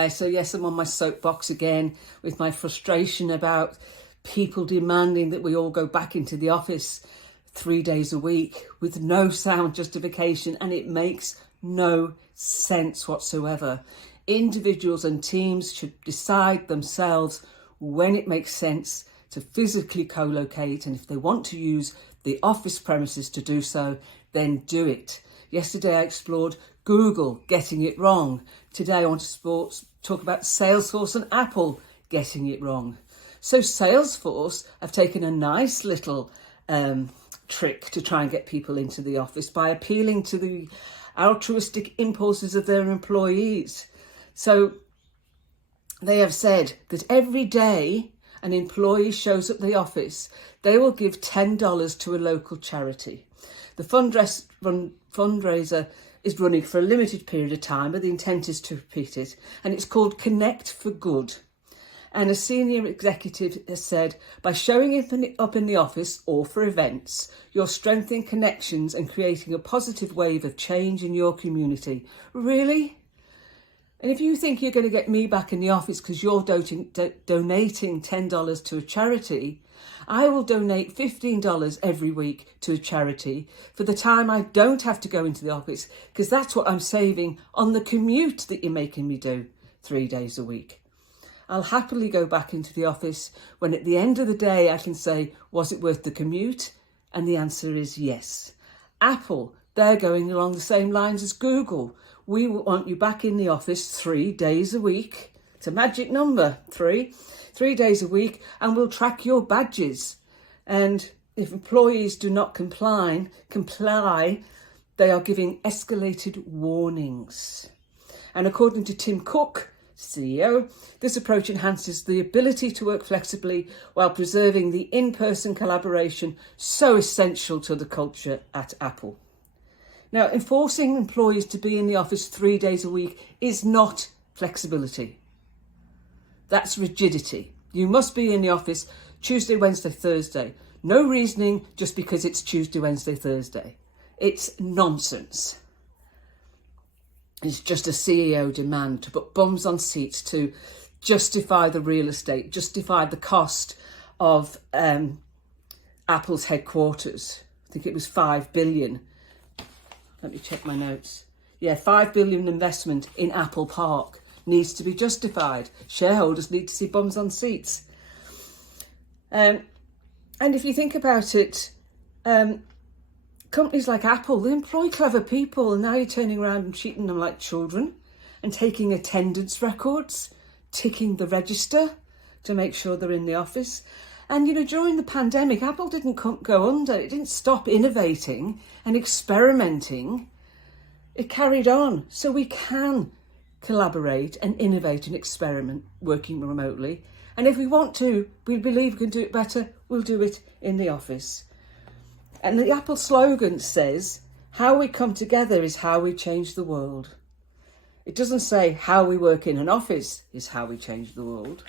Hi, so yes, I'm on my soapbox again with my frustration about people demanding that we all go back into the office 3 days a week with no sound justification, and it makes no sense whatsoever. Individuals and teams should decide themselves when it makes sense to physically co-locate, and if they want to use the office premises to do so, then do it. Yesterday I explored Google getting it wrong. Today I want to talk about Salesforce and Apple getting it wrong. So Salesforce have taken a nice little trick to try and get people into the office by appealing to the altruistic impulses of their employees. So they have said that every day an employee shows up at the office, they will give $10 to a local charity. The fundraiser is running for a limited period of time, but the intent is to repeat it. And it's called Connect for Good. And a senior executive has said, by showing up in the office or for events, you're strengthening connections and creating a positive wave of change in your community. Really? And if you think you're going to get me back in the office because you're donating $10 to a charity, I will donate $15 every week to a charity for the time I don't have to go into the office, because that's what I'm saving on the commute that you're making me do 3 days a week. I'll happily go back into the office when at the end of the day I can say, was it worth the commute? And the answer is yes. Apple, they're going along the same lines as Google. We want you back in the office 3 days a week. It's a magic number, 3 days a week, and we'll track your badges. And if employees do not comply, they are giving escalated warnings. And according to Tim Cook, CEO, this approach enhances the ability to work flexibly while preserving the in-person collaboration so essential to the culture at Apple. Now, enforcing employees to be in the office 3 days a week is not flexibility. That's rigidity. You must be in the office Tuesday, Wednesday, Thursday. No reasoning just because it's Tuesday, Wednesday, Thursday. It's nonsense. It's just a CEO demand to put bums on seats to justify the real estate, justify the cost of Apple's headquarters. I think it was $5 billion. Let me check my notes. Yeah, $5 billion investment in Apple Park needs to be justified. Shareholders need to see bums on seats. And if you think about it, companies like Apple, they employ clever people, and now you're turning around and treating them like children and taking attendance records, ticking the register to make sure they're in the office. And, you know, during the pandemic, Apple didn't go under. It didn't stop innovating and experimenting. It carried on. So we can collaborate and innovate and experiment working remotely. And if we want to, we believe we can do it better, we'll do it in the office. And the Apple slogan says, how we come together is how we change the world. It doesn't say how we work in an office is how we change the world.